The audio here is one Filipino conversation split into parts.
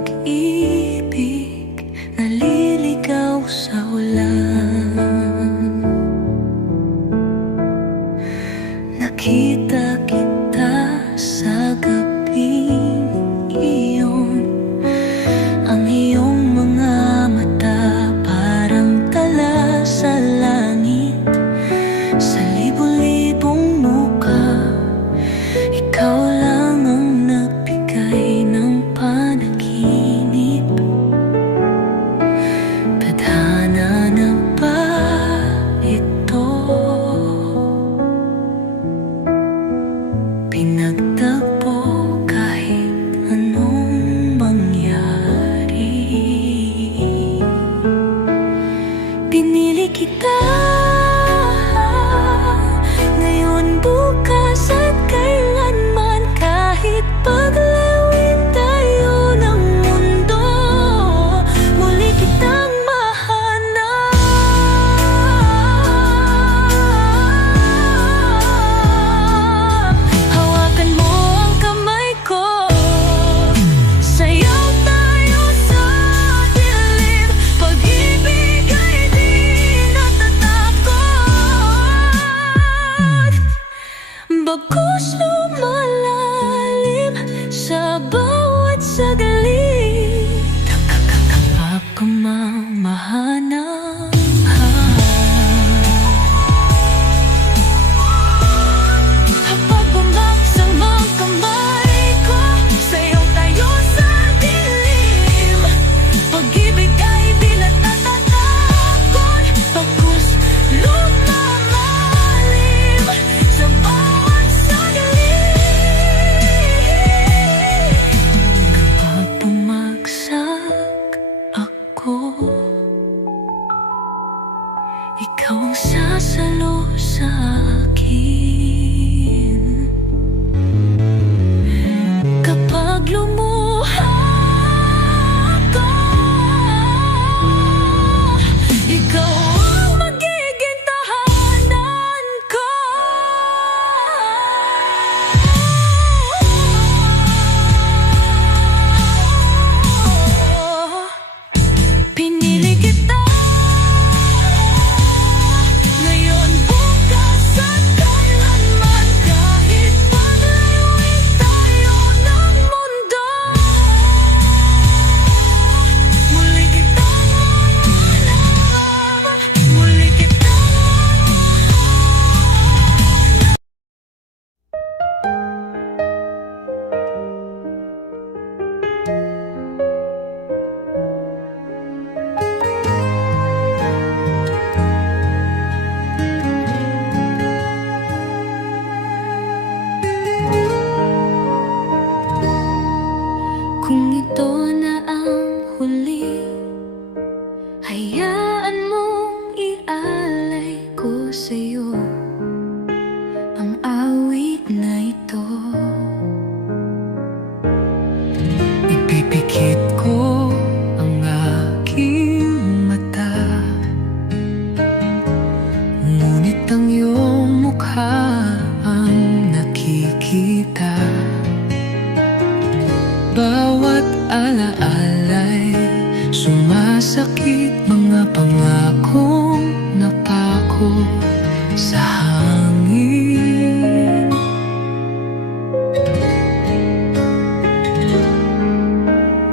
pag-ibig naliligaw sa ulan. Nakita kita sa gabing iyon, ang iyong mga mata parang tala sa langit. Sa libo-libong muka, ikaw lang ang nagbigay ng panaginip. Tadhana na ba ito? Pinagtagpo kahit anong mangyari. Pinili kita ngayon, bukas at kailanman, kahit paglawin tayo ng mundo, muli kitang mahanap. Hawakan mo ang kamay ko, sayaw tayo sa dilim. Pag-ibig ay di natatakot, bagkus lumalalim sa bawat saglit. Takakakapap ka mamahanap. Kapag bumaksang mga kamay ko, sayaw tayo sa dilim. Pag-ibig ay di natatakot, bagkus lumalalim sa bawat saglit. Kapag bumagsak ako, ikaw ang sasalo sa akin. Kapag lumuha ka, ikaw ang magiging tahanan ko. Pinili kita ngayon, bukas at kailanman, kahit paglawin tayo ng mundo, muli kitang mahanap, muli kitang kung ito na ang huli, hayaan mong ialay ko sa'yo ang awit na ito. Ipipikit ko ang aking mata, ngunit ang iyong mukha ang nakikita. Bawat alaalay sumasakit, mga pangakong napako sa hangin.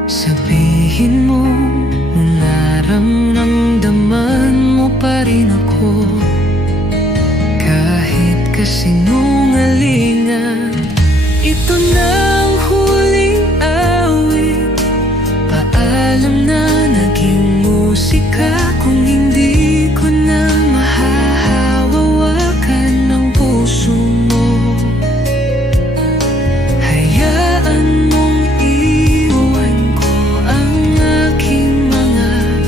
Sabihin mo kung nararamdaman mo pa rin ako, kahit kasinungalingan. Ito na ang huling awit, paalam na naging musika. Kung hindi ko na mahahawakan ng puso mo, hayaan mong iwan ko ang aking mga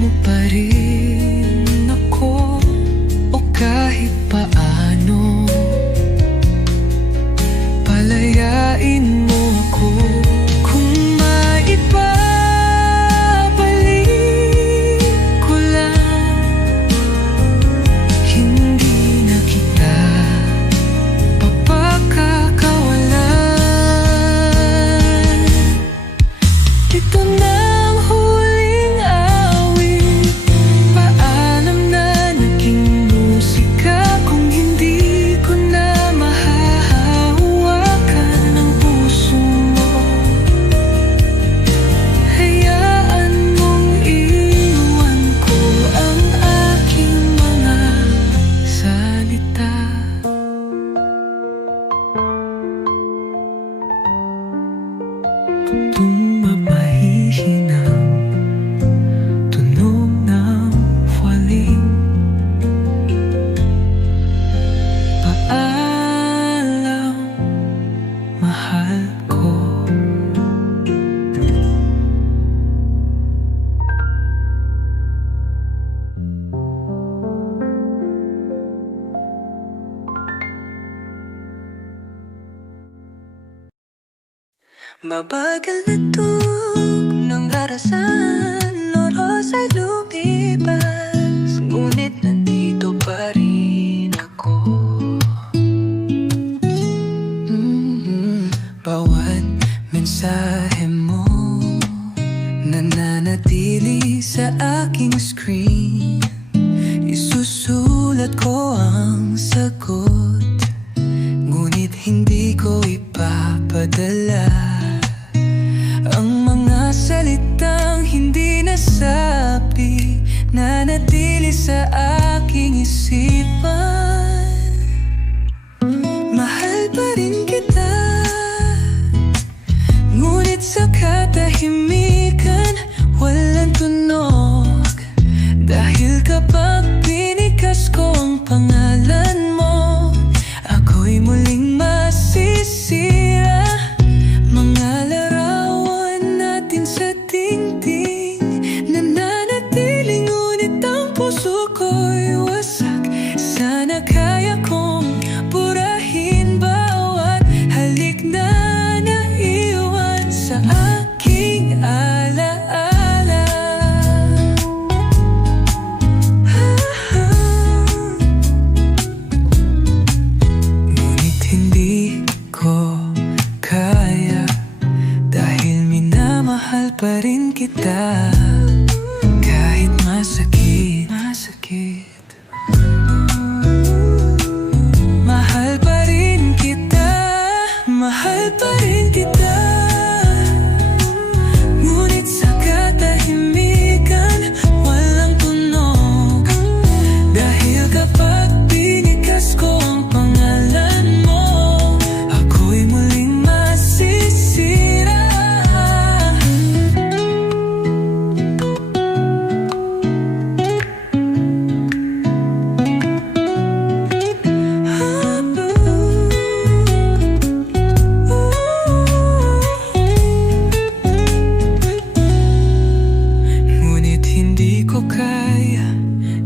mo pa rin ako, o kahit paano palayain mo ako. Kung maibabalik ko lang, hindi na kita papakakawalan. Ito na ang huling awit, paalam na naging musika. Kung hindi ko na mahahawakan ang puso mo, hayaan mong iwan ko ang aking mga salita. Tumamahihinang tunog ng waling paalam, mahal ko. Mabagal na tug ng karasan, oras ay lumipas, ngunit nandito pa rin ako. Bawat mensahe mo nananatili sa aking screen, isusulat ko ang sagot, ngunit hindi ko ipapadala ang mga salitang hindi nasabi, nanatili sa aking isipan. Mahal pa rin kita, ngunit sa katahimikan walang tunog. Dahil kapag pinikas ko ang pangalan mo, ako'y muling masisira. Mga larawan natin sa dingding nananatili, ngunit ang puso ko'y wasak. Sana kaya kong purahin bawat halik na naiwan sa aking alaala. Ngunit hindi ko kaya, dahil minamahal pa rin kita, kahit masakit. Mahal pa rin kita, mahal pa rin kita, ngunit sa katahimikan walang tunog. Dahil kapag pinikas ko ang pangalan mo, ako'y muling masisira. Ngunit hindi ko kaya,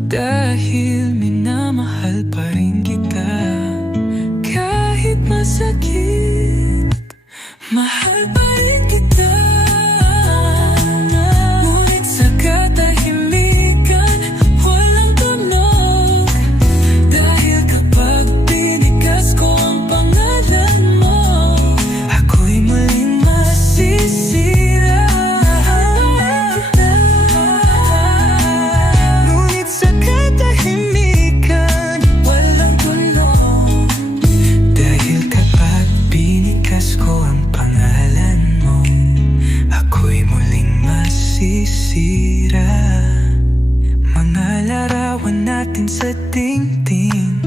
dahil minamahal pa rin kita, kahit masakit. Mahal pa rin kita, ngunit sa katahimikan walang tunog. Dahil kapag pinikas ko ang pangalan mo, ako'y muling masisira. Ngunit sa katahimikan walang tunog. Dahil kapag pinikas ko ang pangalan mo, ako'y muling masisira. Mga larawan natin sa dingding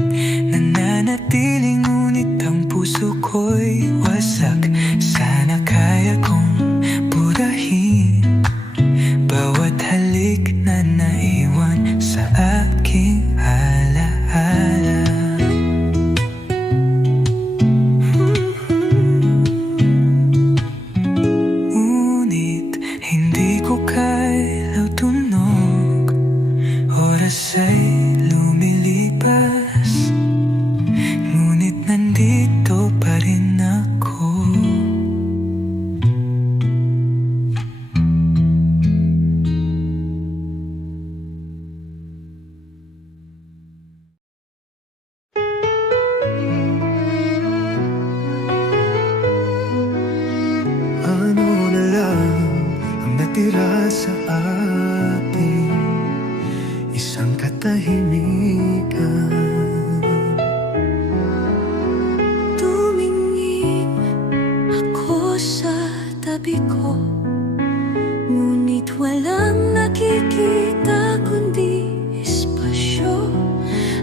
nananatili, ngunit ang puso ko'y wasak. Sana kaya kong purahin bawat halik na naiwan sa aking alaala. Ngunit hindi ko kailaw tunog. katahimikan. Tumingin ako sa tabi ko, ngunit walang nakikita kundi espasyo.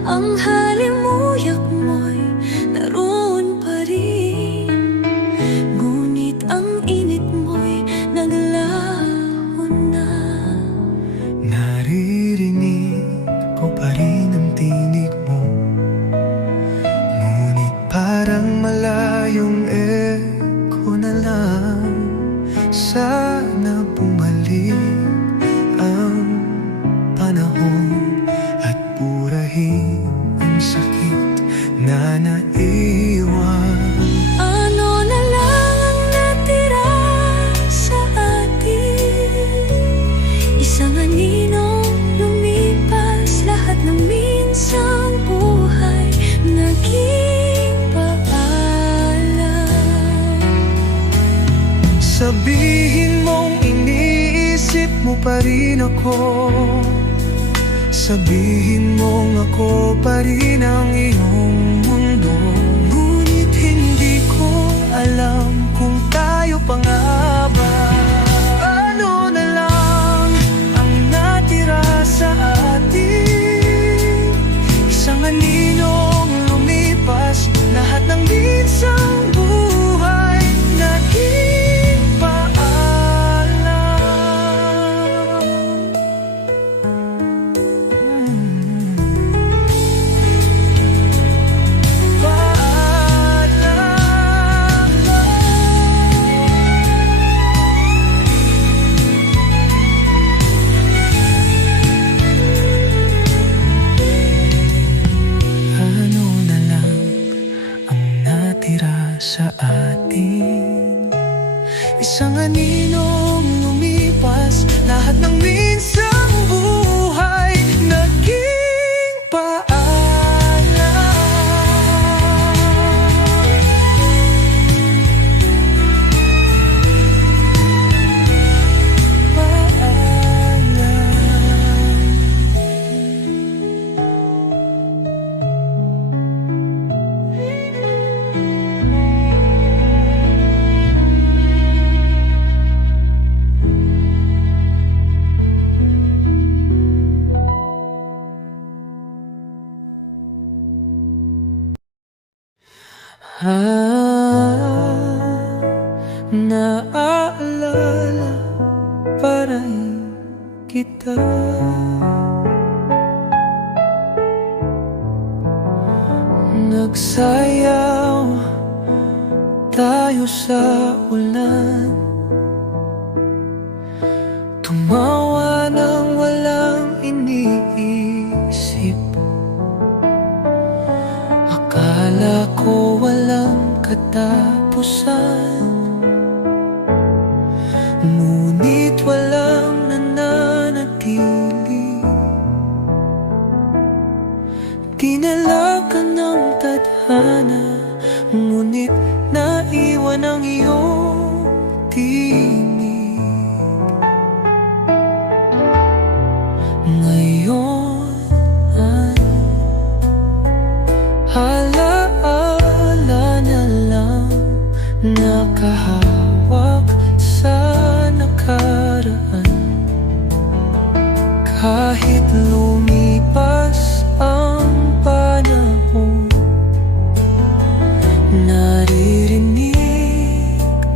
Ang halimuyak mo'y naroon pa rin, ngunit ang init mo'y naglaho na. Naririnig ko pa rin ang tinig mo, ngunit parang malayong eko na lang. Sana bumalik ang panahon at purahin ang sakit na naiwan. Ano na lang ang natira sa atin? Isang aninong lumipas, lahat ng minsang buhay naging paalam. Sabihin mong iniisip mo pa rin ako, sabihin mong ako pa rin ang iyong mundo. Ngunit hindi ko alam kung tayo pa nga ba. Ano na lang ang natira sa atin? Isang aninong lumipas, lahat ng minsang buhay naging paalam. Ano na lang ang natira sa atin? Isang aninong lumipas, lahat ng minsang buhay naging paalam. Naaalala pa rin kita. Nagsayaw tayo sa ulan, tumawa ng walang iniisip. Akala ko walang katapusan, ngunit walang nananatili. Dinala ka ng tadhana, ngunit naiwan ang iyong tinig. Ngayon alaala na lang, nakahawak sa nakaraan. Kahit lumipas ang panahon, naririnig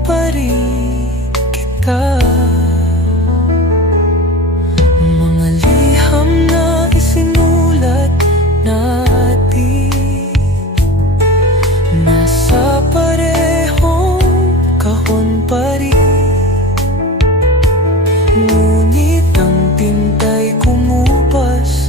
pa rin kita. Mga liham na isinulat natin, nasa parehong kahon pa rin. Ngunit ang tinta'y kumupas,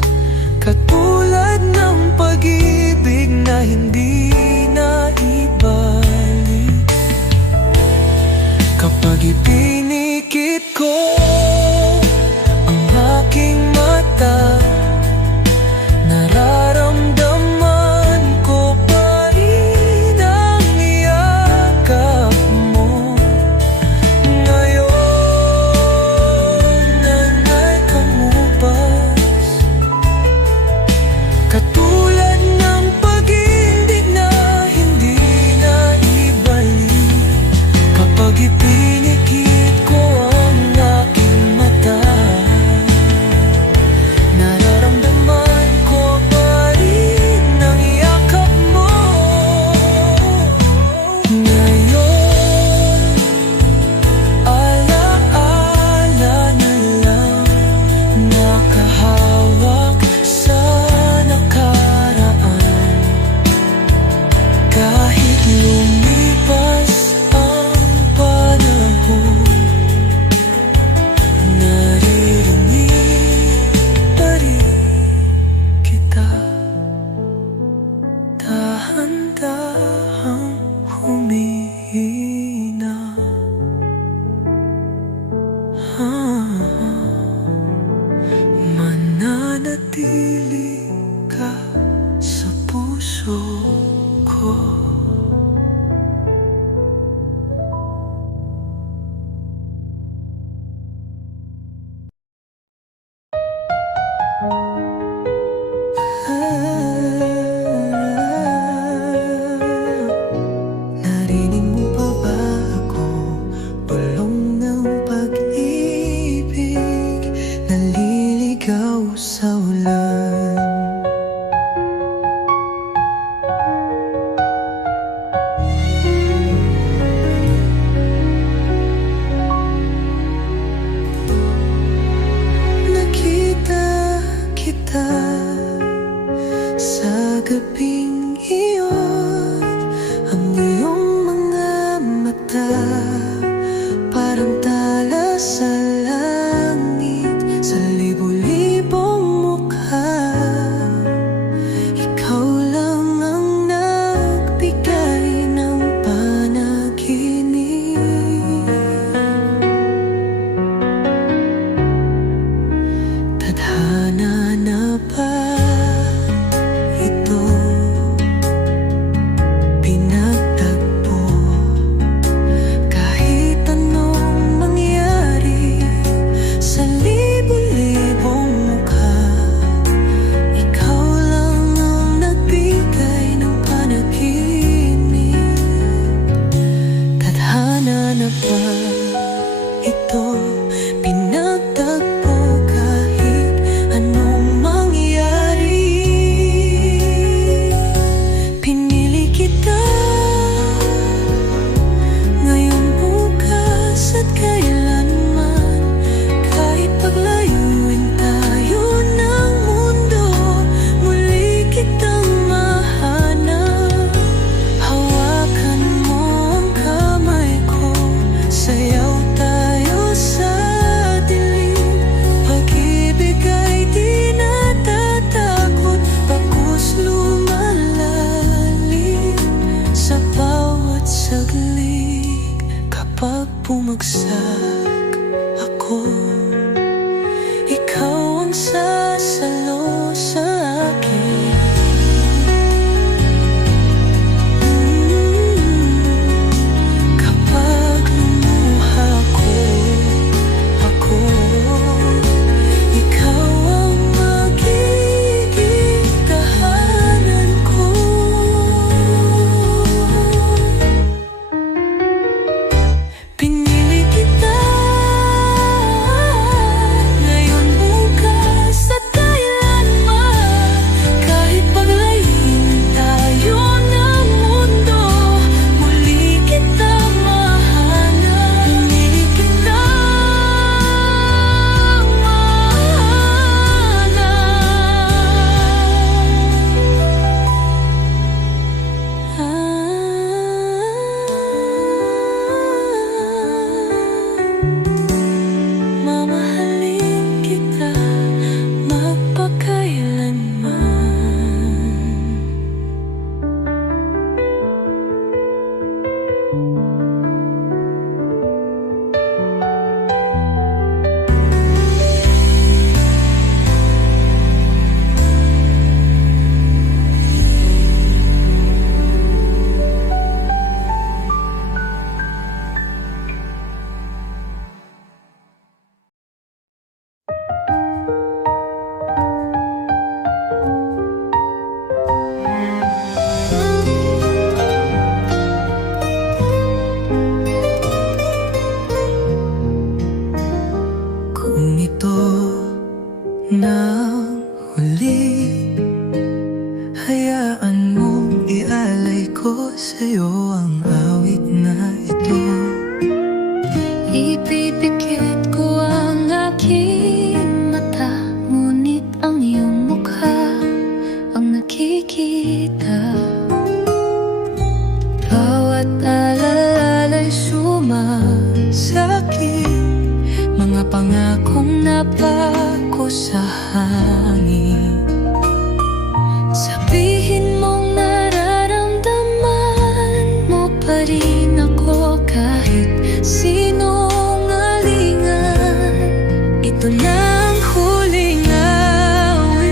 manatili ka sa puso ko. Narinig mo pa ba ako? Bulong ng pag-ibig, naliligaw sa ulan. Nakita kita sa gabing iyon, ang iyong mga mata parang tala sa langit, sa libo-libong mukha. Ikaw lang ang nagbigay ng panaginip. Tadhana na ba ito? Pinagtagpo kahit anong mangyari sa libo-libong mukha. Ikaw lang ang nagbigay ng panaginip. Tadhana na ba ito? Pinagtagpo kahit anong mangyari. Pinili kita ngayon, bukas at kailanman. Kahit paglayuin tayo ng mundo, muli kitang mahanap. Hawakan mo ang kamay ko, sayaw tayo sa dilim. Pag-ibig ay di natatakot, bagkus lumalalim sa bawat saglit. Kapag bumagsak ako, ikaw ang sasalo sa akin. Kapag lumuha ako, ikaw ang magiging tahanan ko. Pinili kita ngayon, bukas at kailanman. Kahit paglayuin tayo ng mundo, muli kita mahanap. Pinili kita mamahalin kita magpakailanman. Kung ito na ang huli, hayaan mong ialay ko sa'yo ang awit na ito. Ipipikit ko ang aking mata, ngunit ang iyong mukha ang nakikita. Bawat alala'y sumasakit, mga pangakong napako sa hangin. Sabihin mong nararamdaman mo pa rin ako kahit sinungalingan. Ito na ang huling awit.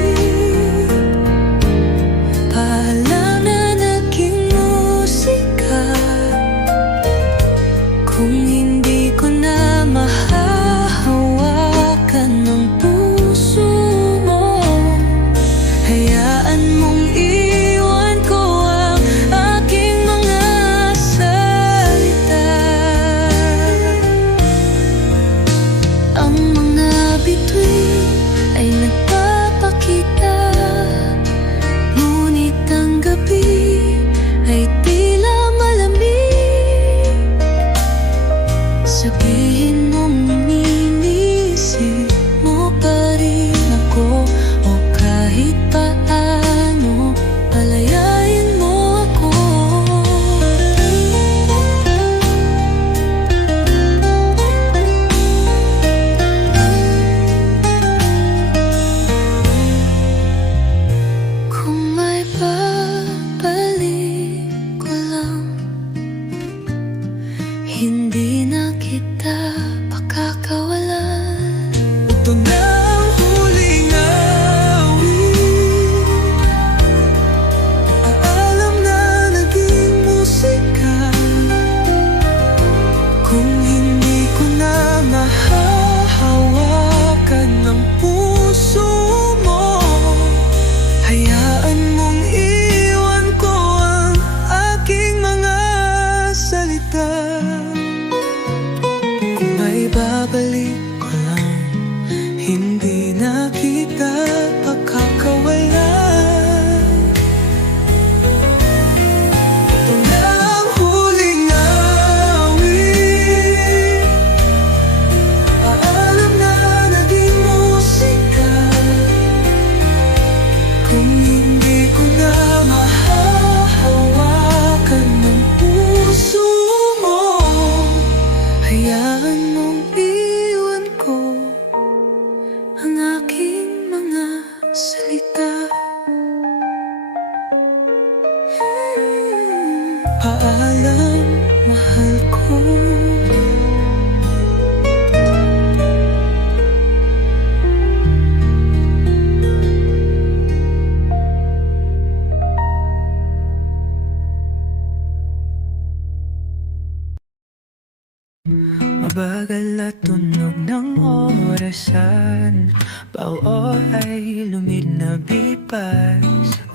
Oo ay lumid na bipas,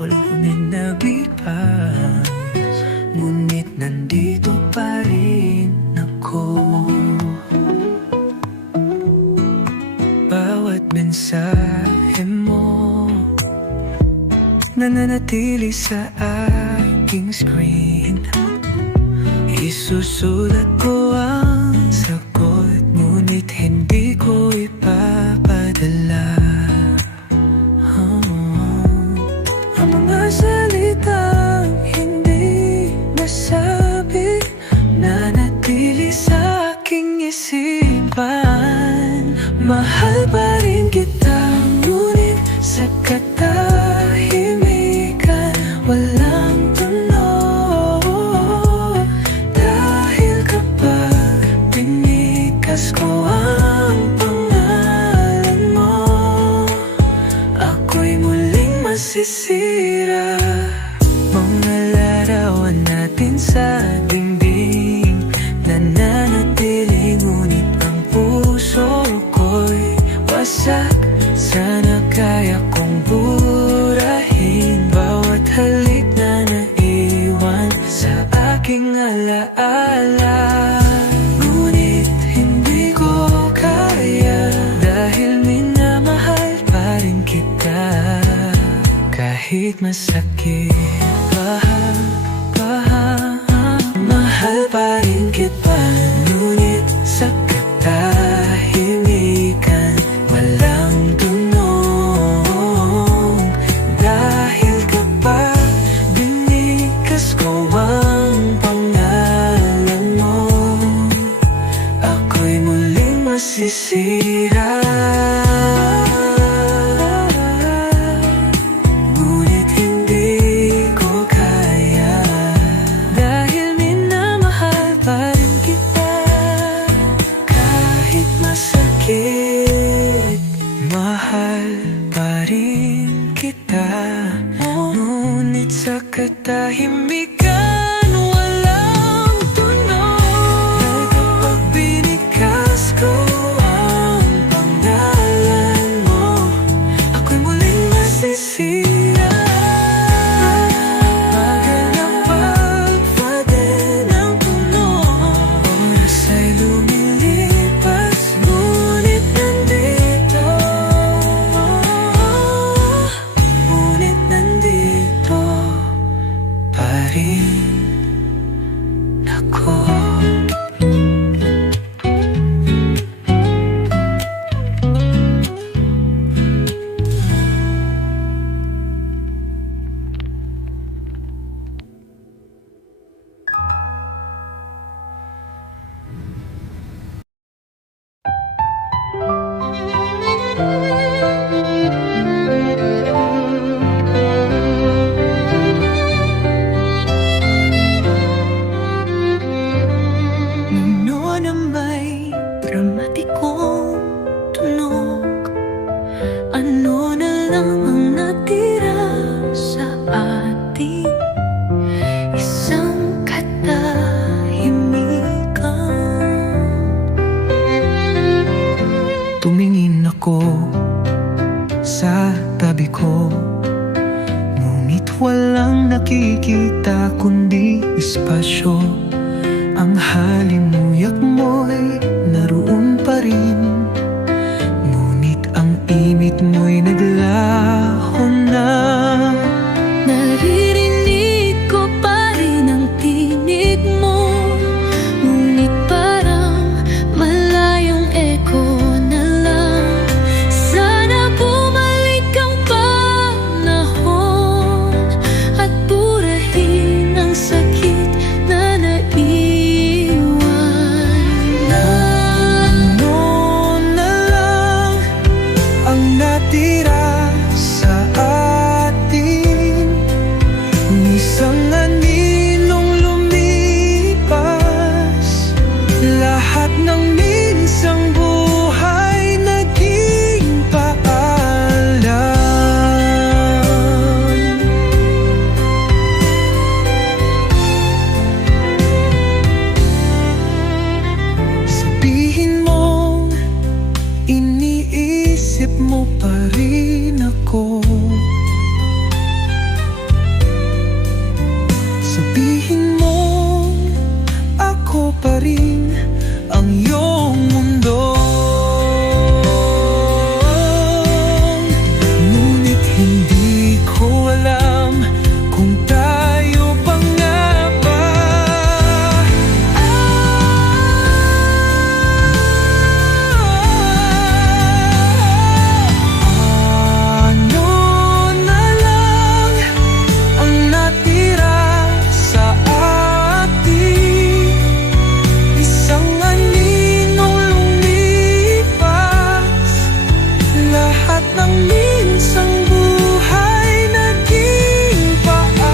walang lumid na bipas. Ngunit nandito pa rin ako. Bawat mensahe mo nananatili sa aking screen. Isusulat ko ang sagot, ngunit hindi ko ipapadala. Ang mga salitang hindi nasabi nanatili sa aking isipan. Mahal pa rin kita, ngunit sa katahimikan walang tunog. Dahil kapag pinikas ko ang pangalan mo, ako'y muling masisira. Mga larawan natin sa dingding nananatili, ngunit ang puso ko'y wasak. Sana kaya kong burahin bawat halik na naiwan sa aking alaala. Ngunit hindi ko kaya, dahil minamahal pa rin kita. Kahit masakit, mahal pa rin kita. Ngunit sa katahimikan walang tunog. Dahil kapag binikas ko ang pangalan mo, ako'y muling masisira. Ngunit hindi ko kaya, dahil minamahal pa rin kita. Kahit masakit, mahal pa rin kita. Ngunit sa katahimikan walang tunog. Dahil kapag binikas ko ang pangalan mo, ako'y muling masisira. Bagal na pagpade ng tunog, oras ay lumilipas, ngunit nandito. Ngunit nandito pa rin ako. Ano na may dramatikong tunog? Ano na lang ang natira sa ating isang katahimikan? Tumingin ako sa tabi ko, ngunit walang nakikita kundi espasyo. Ang halimuyak mo'y naroon pa rin, ngunit ang imit mo'y naglaho na. Naririnig ko pa rin ang tinig mo, ngunit parang malayong echo na lang. Sana bumalik ang panahon at burahin ang sakit na naiwan. Ano na lang ang natira rin ako. Sabihin mo, ako pa rin ang iyong mundo. Ngunit hindi ko alam kung tayo pa nga ba. Ano na lang ang natira sa atin? Isang aninong lumipas, lahat ng minsang buhay naging paalam.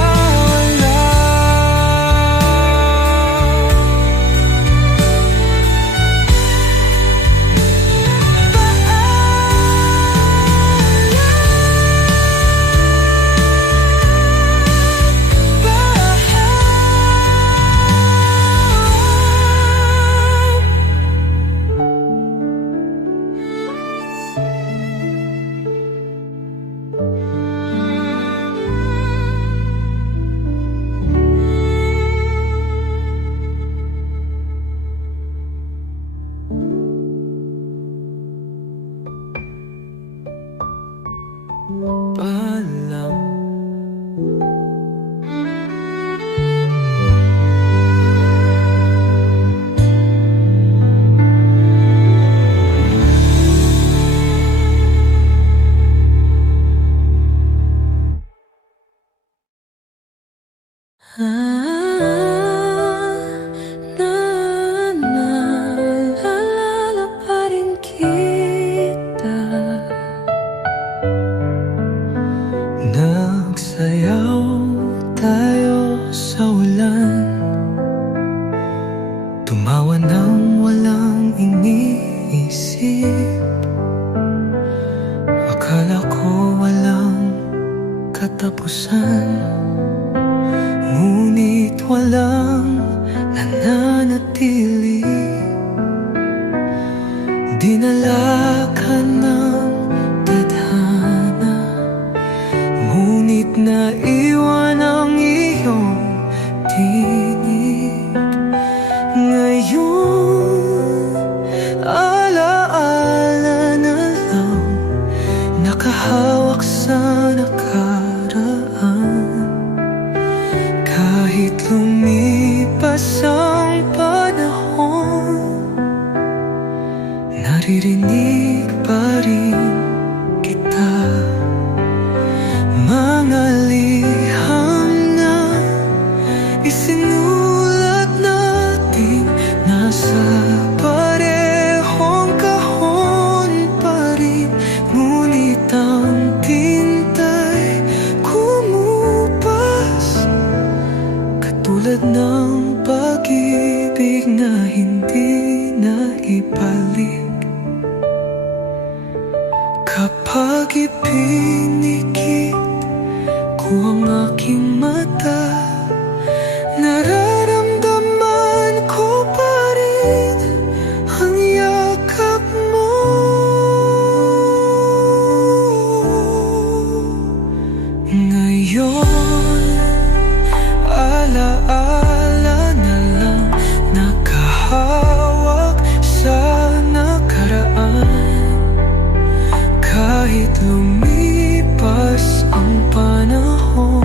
Paalam. Naalala pa rin kita. Nagsayaw tayo sa ulan, tumawa nang walang iniisip. Akala ko walang katapusan, ngunit walang nananatili. Dinala ka ng tadhana, ngunit naiwan ang iyong tinig. Ngayon, alaala na lang, nakahawak sa nakaraan. Kahit lumipas ang panahon, naririnig pa rin kita. Mga liham na isinulat natin, nasa parehong kahon pa rin. Ngunit ang tinta'y kumupas, katulad ng pag-ibig na hindi naibalik. Kapag ipinikit ko ang aking mata, nararamdaman ko pa rin ang yakap mo. Ngayon, alaala na lang, nakahawak sa nakaraan. Kahit lumipas ang panahon,